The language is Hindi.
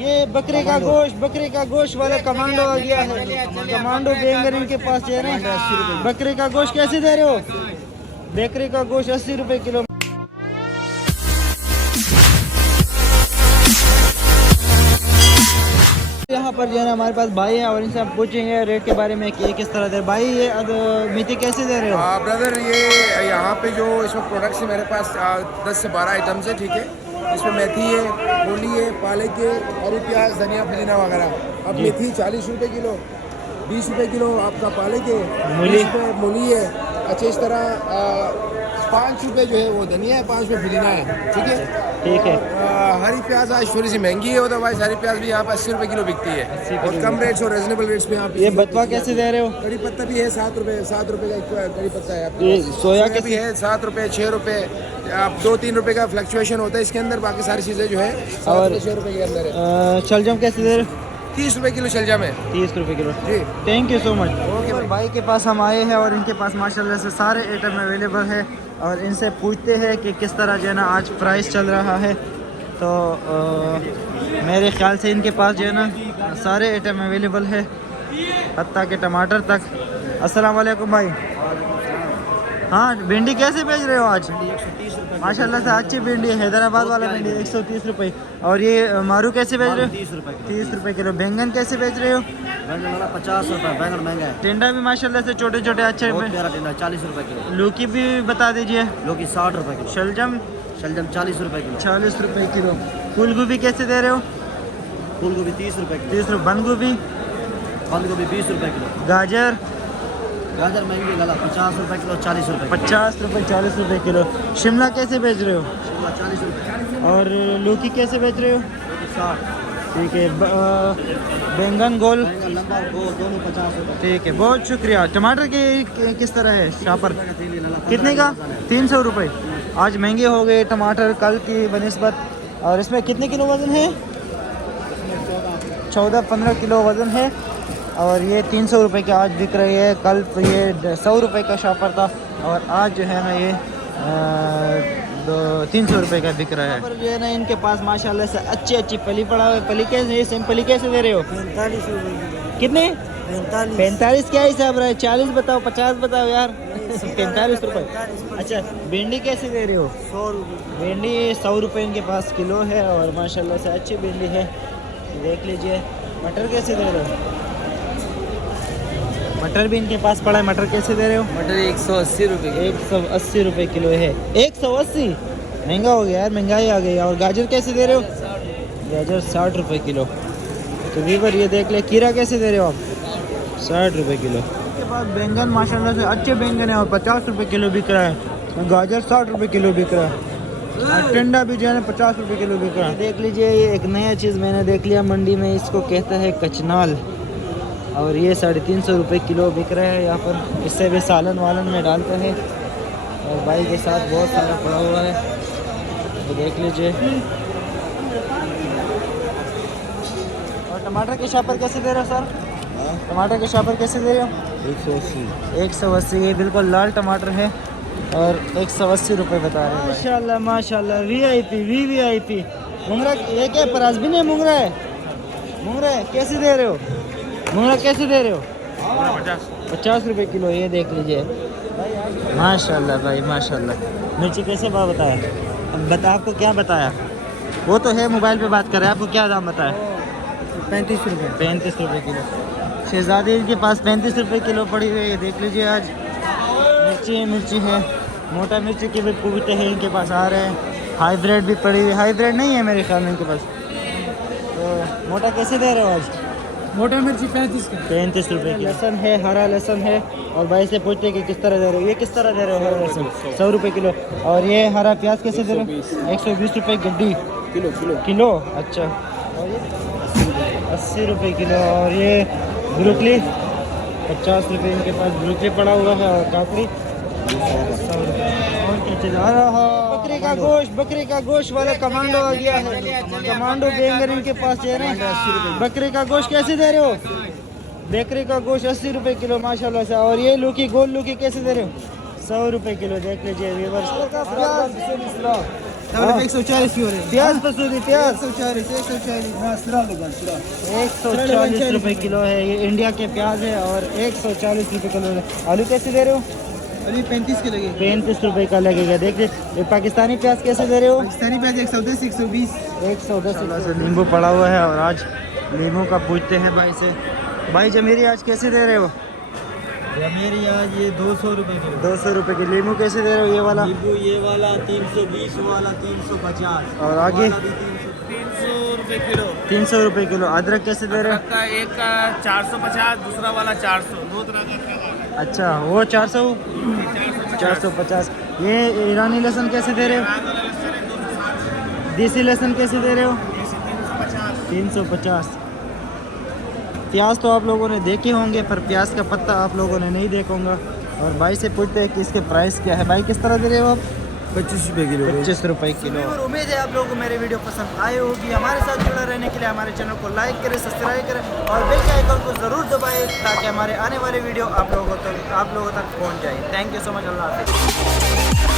ये बकरे का गोश्त वाला कमांडो आ गया है। कमांडो बैंगन इनके पास है ना। बकरे का गोश्त कैसे दे रहे हो? बकरे का गोश्त 80 रुपए किलो। यहाँ पर जो है ना हमारे पास भाई है और इनसे हम पूछेंगे रेट के बारे में कि ये किस तरह दे। भाई ये मेथी कैसे दे रहे हो? ब्रदर ये यहाँ पे जो इसमें प्रोडक्ट्स है मेरे पास 10 से 12 आइटम्स है, ठीक है। इसमें मेथी है, मूली है, पालक है, हरी प्याज, धनिया, पुदीना वगैरह। अब मेथी 40 रुपए किलो, 20 रुपए किलो आपका पालक है, मूली है। अच्छा, इस तरह 5 रुपए जो है वो धनिया है, 5 रुपए पुदीना है, ठीक है। ठीक है। हरी प्याज आज थोड़ी सी महंगी है, अदरवाइज हरी प्याज भी यहाँ पे 80 रुपए किलो बिकती है और कम रेट्स और रीजनेबल रेट्स पे यहाँ पे। ये बथुआ कैसे दे रहे हो? कड़ी पत्ता भी है 7 रुपए का एक कड़ी पत्ता है आपके ये पास। सोया भी है 7 रुपए, 6 रुपए, आप 2-3 रुपए का फ्लक्चुएशन होता है इसके अंदर। बाकी सारी चीजें जो है 6 रुपए के अंदर है। शलजम कैसे दे रहे हो? 30 रुपए किलो शलजम है। 30 रुपए किलो जी, thank you so much. Okay भाई के पास हम आए हैं और इनके पास माशाल्लाह से सारे आइटम अवेलेबल है और इनसे पूछते हैं कि किस तरह जो है ना आज प्राइस चल रहा है। तो मेरे ख्याल से इनके पास जो है ना सारे आइटम अवेलेबल है, पत्ता के टमाटर तक। अस्सलाम वालेकुम भाई। हाँ, भिंडी कैसे बेच रहे हो आज? 130 रुपये माशाल्लाह से अच्छी भिंडी है, हैदराबाद वाला भिंडी 130 रुपये। और ये मारू कैसे बेच रहे हो? 30 रुपये 30 रुपये किलो। बैंगन कैसे बेच रहे हो? बैंगन वाला 50 रुपये, बैंगन महंगा है। टिंडा भी माशाल्लाह से छोटे छोटे अच्छे बहुत प्यारा टिंडा 40 रुपये किलो। लौकी भी बता दीजिए। लौकी 60 रुपये किलो। शलजम 40 रुपये किलो। 40 रुपये किलो। फूल गोभी कैसे दे रहे हो? फूल गोभी 30 रुपये किलो। 30 रुपये। बंद गोभी 20 रुपये किलो। गाजर गाजर महंगी लाला 50 रुपये किलो, 40 रुपये। 50 रुपये 40 रुपये किलो। शिमला कैसे बेच रहे हो? शिमला 40 रुपये। और लौकी कैसे बेच रहे हो? 60। ठीक है। बैंगन गोल बैंगन लंबा दोनों 50 रुपये। ठीक है, बहुत शुक्रिया। टमाटर के किस तरह है शापर? कितने का? 300 रुपये। आज महंगे हो गए टमाटर कल की बनिस्बत। और इसमें कितने किलो वज़न है? 14-15 किलो वज़न है और ये 300 रुपये के आज बिक रही है। कल तो ये 100 रुपये का शॉपर था और आज जो है ना ये 300 रुपये का बिक रहा है। पर जो है ना इनके पास माशाल्लाह से अच्छी पली पड़ा हुआ है। पली कैसे, सिंपली कैसे दे रहे हो? 45 रुपये। कितने? 45 क्या हिसाब रहा है? 40 बताओ, 50 बताओ यार। 45 रुपये। अच्छा, भिंडी कैसे दे रहे हो? 100 रुपये। भिंडी 100 रुपये इनके पास किलो है और माशाल्लाह से अच्छी भिंडी है, देख लीजिए। मटर कैसे दे रहे हो? मटर भी इनके पास पड़ा है। मटर कैसे दे रहे हो? मटर 180 रुपये। 180 रुपये किलो है। 180 महंगा हो गया यार, महंगाई आ गई। और गाजर कैसे दे रहे हो? गाजर 60 रुपये किलो। तो वीवर ये देख ले, खीरा कैसे दे रहे हो आप? 60 रुपये किलो। इसके बाद बैंगन माशाल्लाह से अच्छे बैंगन है और 50 रुपये किलो बिक रहा है। गाजर 60 रुपये किलो बिक रहा है और टिंडा भी जो है ना 50 रुपये किलो बिक रहा है। देख लीजिए, ये एक नया चीज़ मैंने देख लिया मंडी में, इसको कहता है कचनाल और ये 350 रुपये किलो बिक रहा है यहाँ पर। इससे भी सालन वालन में डालते हैं और भाई के साथ बहुत सारा पड़ा हुआ है, तो देख लीजिए। और टमाटर के शापर कैसे दे रहे हो सर? टमाटर के शापर कैसे दे रहे हो? 180। 180। ये बिल्कुल लाल टमाटर है और 180 रुपये बता रहे हैं। माशाल्लाह माशाल्लाह, वीआईपी। मुंगरा ये क्या पराजबीन है? मुंगरा है कैसे दे रहे हो? मुंगरा कैसे दे रहे हो? 50 रुपये किलो। ये देख लीजिए माशाल्लाह भाई माशाल्लाह। मिर्ची कैसे भाव बताया? आपको क्या बताया? वो तो है मोबाइल पे बात कर रहे हैं, आपको क्या दाम बताया? 35 रुपये। 35 रुपये किलो। शहजादी के पास 35 रुपये किलो पड़ी हुई है, देख लीजिए। आज मिर्ची है, मोटा मिर्ची के भी पूछते हैं इनके पास आ रहे हैं। हाइब्रिड भी पड़ी हुई, हाइब्रिड नहीं है मेरे ख्याल में इनके पास। तो मोटा कैसे दे रहे हो आज? मोटा मिर्ची 35 रुपये की। लहसुन है, हरा लहसुन है और भाई से पूछते हैं कि किस तरह दे रहे हो? ये किस तरह दे रहे हो हरा लहसुन? 100 रुपये किलो। और ये हरा प्याज कैसे दे रहे हो? 120 रुपये गड्डी किलो। अच्छा, और ये 80 रुपये किलो। और ये ब्रोकली 50 रुपये इनके पास ब्रोकली पड़ा हुआ है और काकड़ी 100 रुपये। और क्या चला रहा? बकरे का गोश्त वाला कमांडो आ गया है। कमांडो बैंगन इनके पास है ना। बकरे का गोश्त कैसे दे रहे हो? बकरे का गोश्त 80 रुपये किलो माशाल्लाह से। और ये लौकी, गोल लौकी कैसे दे रहे हो? 100 रुपये किलो। देख लीजिए व्यूअर्स। हाँ। 140 की हो रही है प्याज पसूरी प्याज 140 रुपए किलो है। ये इंडिया के प्याज है और 140 रुपए किलो है। आलू कैसे दे रहे हो? अभी 35 के लगे 35 रुपए का लगेगा। देखिए ये पाकिस्तानी प्याज कैसे दे रहे हो? पाकिस्तानी प्याज 110 120 110 नींबू पड़ा हुआ है और आज नींबू का पूछते हैं भाई से। भाई जमीरी आज कैसे दे रहे हो? मेरी आज ये 200 रुपए किलो 200 रुपए की। नींबू कैसे दे रहे हो? ये वाला नींबू ये वाला 320 वाला 350 और आगे 300 रुपए किलो 300 रुपए किलो। अदरक कैसे दे रहे हो? का एक का 450 दूसरा वाला 400 दो तरह का अदरक है। अच्छा वो 400 450। ये ईरानी लहसुन कैसे दे रहे हो? देसी लहसुन कैसे दे रहे हो? 350। प्याज तो आप लोगों ने देखे होंगे पर प्याज का पत्ता आप लोगों ने नहीं देखा होगा। और भाई से पूछते हैं कि इसके प्राइस क्या है। भाई किस तरह दे रहे हो आप? 25 रुपये किलो 25 रुपए किलो। और उम्मीद है आप लोगों को मेरी वीडियो पसंद आई होगी। हमारे साथ जुड़े रहने के लिए हमारे चैनल को लाइक करें, सब्सक्राइब करें और बेल के आइकन को ज़रूर दबाएं ताकि हमारे आने वाले वीडियो आप लोगों तक पहुंच जाए। Thank you so much. अल्लाह हाफिज़।